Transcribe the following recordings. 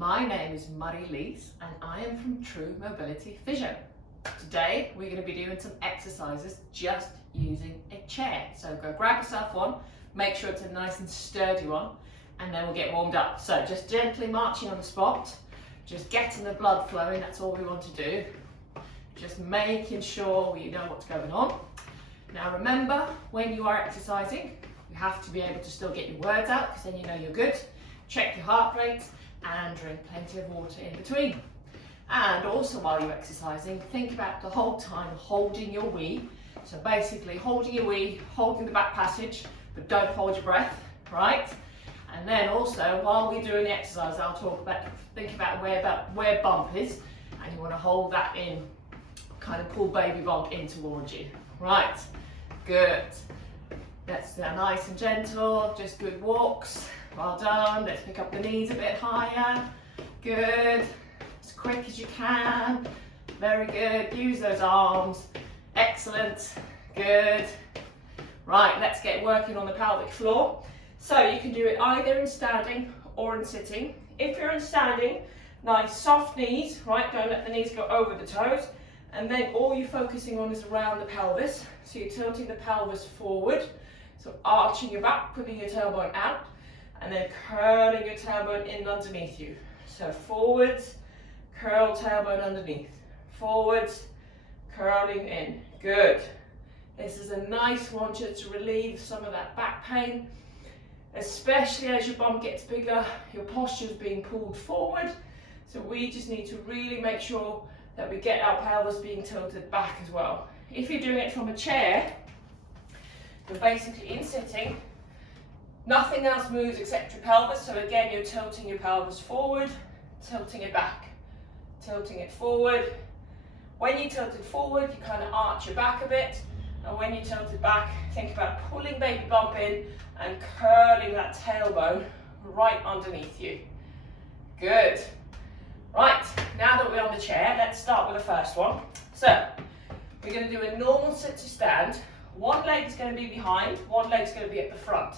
My name is Marie-Lise and I am from True Mobility Physio. Today we're going to be doing some exercises just using a chair. So go grab yourself one, make sure it's a nice and sturdy one, and then we'll get warmed up. So just gently marching on the spot, just getting the blood flowing, that's all we want to do. Just making sure you know what's going on. Now remember, when you are exercising, you have to be able to still get your words out because then you know you're good. Check your heart rate and drink plenty of water in between. And also while you're exercising, think about the whole time holding your wee. So basically holding your wee, holding the back passage, but don't hold your breath, right? And then also while we're doing the exercise, I'll talk about, think about where bump is, and you want to hold that in, kind of pull baby bump in towards you. Right, good. Let's do nice and gentle, just good walks. Well done. Let's pick up the knees a bit higher. Good. As quick as you can. Very good. Use those arms. Excellent. Good. Right, let's get working on the pelvic floor. So you can do it either in standing or in sitting. If you're in standing, nice soft knees, right? Don't let the knees go over the toes. And then all you're focusing on is around the pelvis. So you're tilting the pelvis forward. So arching your back, putting your tailbone out, and then curling your tailbone in underneath you. So forwards, curl tailbone underneath. Forwards, curling in. Good. This is a nice one just to relieve some of that back pain, especially as your bum gets bigger, your posture is being pulled forward. So we just need to really make sure that we get our pelvis being tilted back as well. If you're doing it from a chair, you're basically in sitting, nothing else moves except your pelvis. So again, you're tilting your pelvis forward, tilting it back, tilting it forward. When you tilt it forward, you kind of arch your back a bit. And when you tilt it back, think about pulling baby bump in and curling that tailbone right underneath you. Good. Right, now that we're on the chair, let's start with the first one. So, we're going to do a normal sit to stand. One leg is going to be behind, one leg is going to be at the front.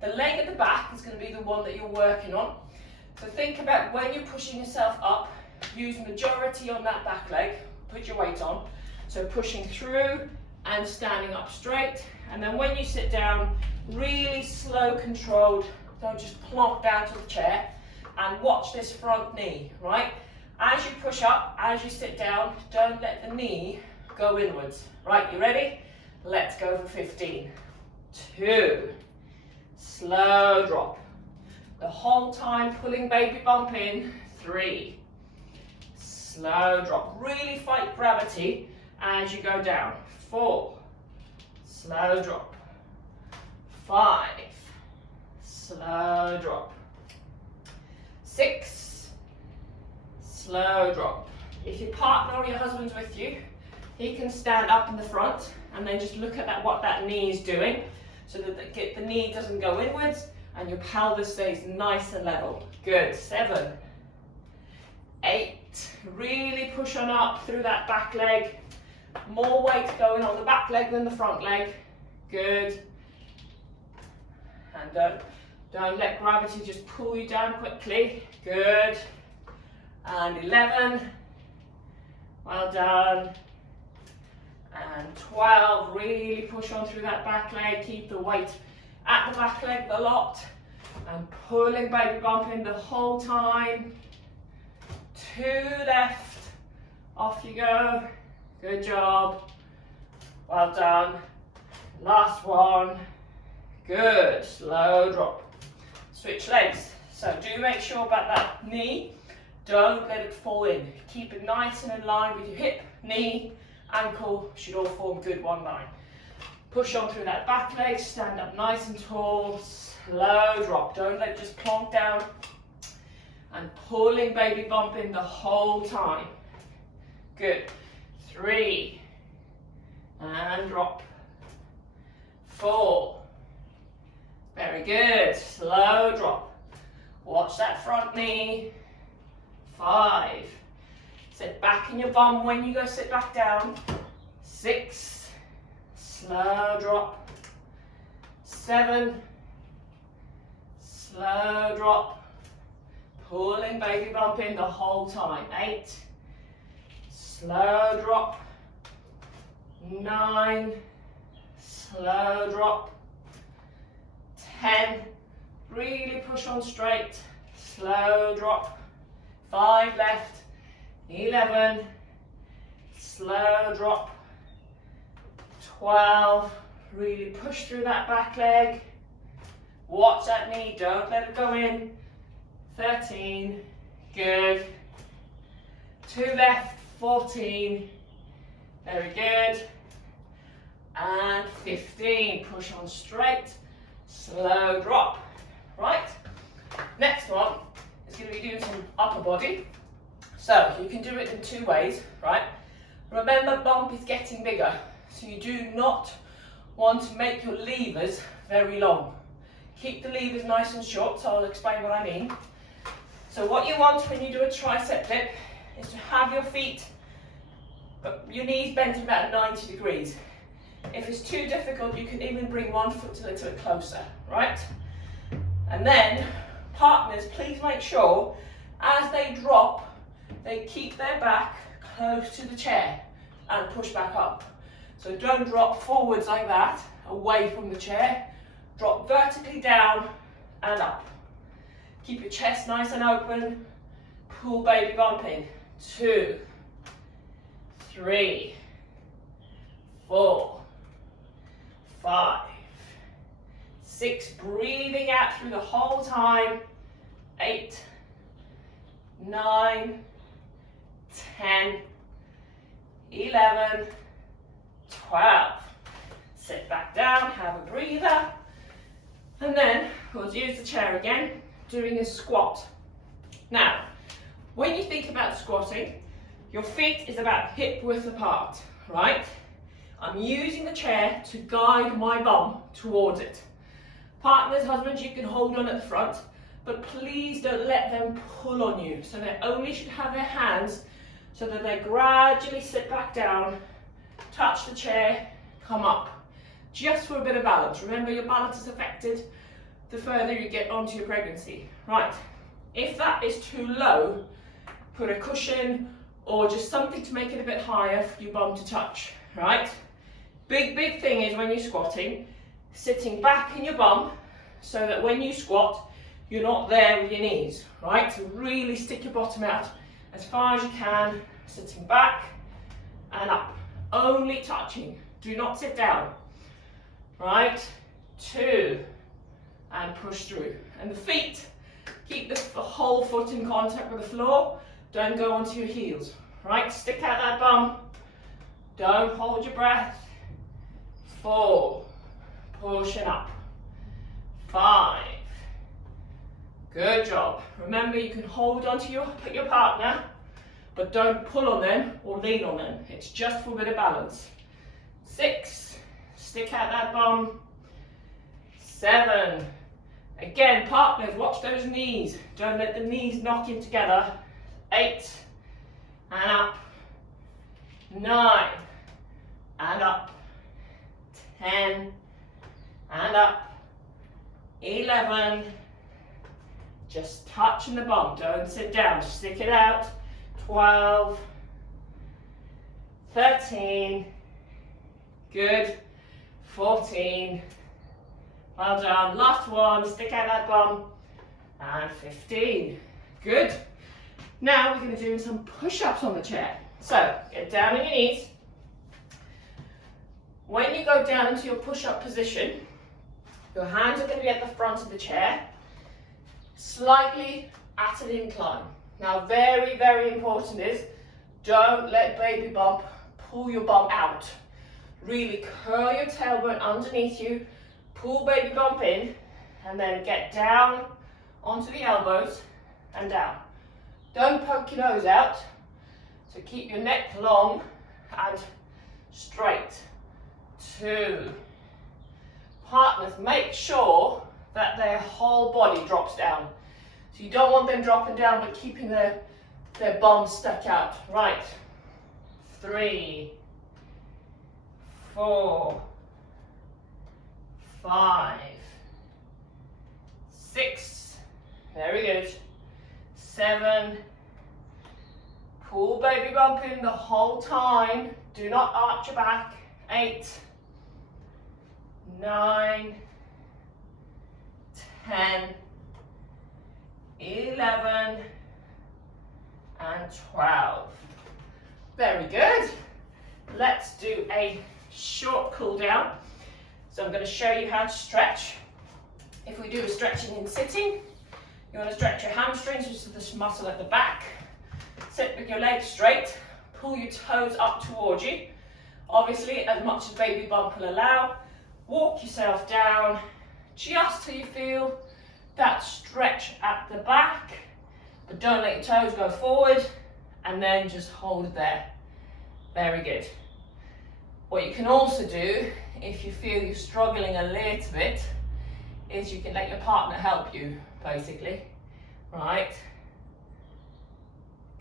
The leg at the back is going to be the one that you're working on. So think about when you're pushing yourself up, use majority on that back leg, put your weight on. So pushing through and standing up straight. And then when you sit down, really slow, controlled, don't just plonk down to the chair. And watch this front knee, right? As you push up, as you sit down, don't let the knee go inwards. Right, you ready? Let's go for 15. 2. Slow drop. The whole time pulling baby bump in. 3. Slow drop. Really fight gravity as you go down. 4. Slow drop. 5. Slow drop. 6. Slow drop. If your partner or your husband's with you, he can stand up in the front and then just look at what that knee is doing so that the knee doesn't go inwards and your pelvis stays nice and level. Good. 7. 8. Really push on up through that back leg. More weight going on the back leg than the front leg. Good. And don't let gravity just pull you down quickly. Good. And 11. Well done. And 12. Really push on through that back leg. Keep the weight at the back leg a lot. And pulling baby bump in the whole time. 2 left. Off you go. Good job. Well done. Last one. Good. Slow drop. Switch legs. So do make sure about that knee. Don't let it fall in. Keep it nice and in line with your hip, knee, ankle. Should all form good one line. Push on through that back leg. Stand up nice and tall. Slow drop. Don't let it just plonk down. And pulling baby bump in the whole time. Good. 3. And drop. 4. Very good. Slow drop. Watch that front knee. 5. Sit back in your bum when you go sit back down. 6. Slow drop. 7. Slow drop. Pulling baby bump in the whole time. 8. Slow drop. 9. Slow drop. 10. Really push on straight. Slow drop. 5 left. 11. Slow drop. 12. Really push through that back leg. Watch that knee, don't let it go in. 13. Good. 2 left. 14. Very good. And 15. Push on straight. Slow drop. Right. Next one is going to be doing some upper body. So you can do it in 2 ways, right? Remember, bump is getting bigger. So you do not want to make your levers very long. Keep the levers nice and short, so I'll explain what I mean. So what you want when you do a tricep dip is to have your feet, your knees bent about 90 degrees. If it's too difficult, you can even bring one foot a little bit closer, right? And then, partners, please make sure, as they drop, they keep their back close to the chair and push back up. So don't drop forwards like that, away from the chair. Drop vertically down and up. Keep your chest nice and open. Pull baby bump in. 2, 3, 4, 5, 6. Breathing out through the whole time. 8, 9, 10, 11, 12. Sit back down, have a breather. And then we'll use the chair again, doing a squat. Now, when you think about squatting, your feet is about hip width apart, right? I'm using the chair to guide my bum towards it. Partners, husbands, you can hold on at the front, but please don't let them pull on you. So they only should have their hands so that they gradually sit back down, touch the chair, come up. Just for a bit of balance. Remember, your balance is affected the further you get onto your pregnancy. Right, if that is too low, put a cushion or just something to make it a bit higher for your bum to touch, right? Big thing is when you're squatting, sitting back in your bum so that when you squat, you're not there with your knees, right? So really stick your bottom out as far as you can, sitting back and up. Only touching, do not sit down. Right, 2, and push through. And the feet, keep the whole foot in contact with the floor. Don't go onto your heels. Right, stick out that bum. Don't hold your breath. 4, pushing up. 5, good job. Remember, you can hold onto your partner, but don't pull on them or lean on them. It's just for a bit of balance. 6, stick out that bum. 7, again, partners, watch those knees. Don't let the knees knock in together. 8, and up. 9, and up. 10, and up. 11, just touching the bum, don't sit down, stick it out. 12, 13, good. 14, well done. Last one, stick out that bum. And 15, good. Now we're going to do some push-ups on the chair. So get down on your knees. When you go down into your push-up position, your hands are going to be at the front of the chair, slightly at an incline. Now very important is, don't let baby bump pull your bum out. Really curl your tailbone underneath you, pull baby bump in, and then get down onto the elbows and down. Don't poke your nose out, so keep your neck long and straight. 2. Partners, make sure that their whole body drops down. So you don't want them dropping down but keeping their bum stuck out. Right. 3, 4, 5, 6, very good. 7. Pull baby bump in the whole time. Do not arch your back. 8, 9, 10, 11, and 12. Very good. Let's do a short cool down. So I'm going to show you how to stretch. If we do a stretching in sitting, you want to stretch your hamstrings, which is this muscle at the back. Sit with your legs straight, pull your toes up towards you. Obviously, as much as baby bump will allow, walk yourself down just till you feel that stretch at the back, but don't let your toes go forward, and then just hold it there. Very good. What you can also do, if you feel you're struggling a little bit, is you can let your partner help you, basically. Right?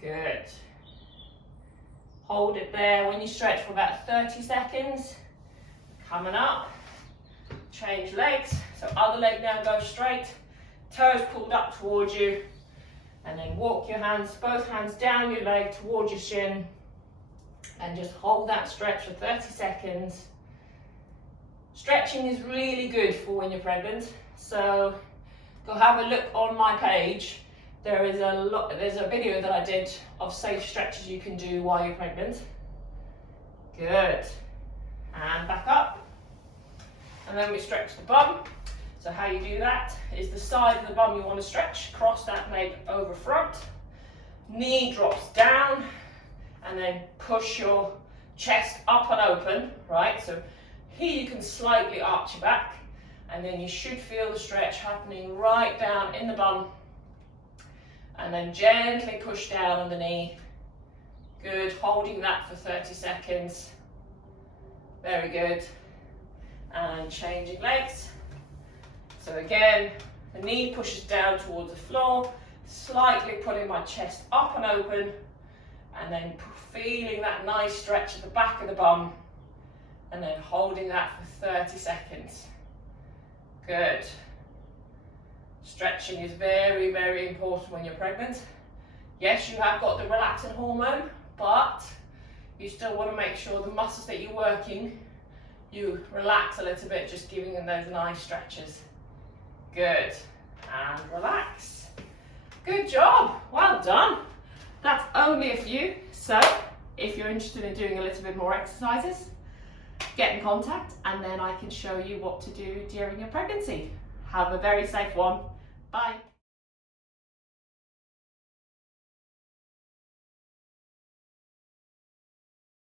Good. Hold it there when you stretch for about 30 seconds. Coming up. Change legs. So other leg now goes straight. Toes pulled up towards you. And then walk your hands, both hands down your leg towards your shin. And just hold that stretch for 30 seconds. Stretching is really good for when you're pregnant. So go have a look on my page. There's a video that I did of safe stretches you can do while you're pregnant. Good. And back up. And then we stretch the bum. So how you do that is the side of the bum you want to stretch. Cross that leg over front. Knee drops down. And then push your chest up and open. Right? So here you can slightly arch your back. And then you should feel the stretch happening right down in the bum. And then gently push down on the knee. Good, holding that for 30 seconds. Very good. And changing legs. So again, the knee pushes down towards the floor, slightly putting my chest up and open, and then feeling that nice stretch at the back of the bum, and then holding that for 30 seconds. Good. Stretching is very, very important when you're pregnant. Yes, you have got the relaxin hormone, but you still want to make sure the muscles that you're working, you relax a little bit, just giving them those nice stretches. Good. And relax. Good job. Well done. That's only a few. So if you're interested in doing a little bit more exercises, get in contact and then I can show you what to do during your pregnancy. Have a very safe one. Bye.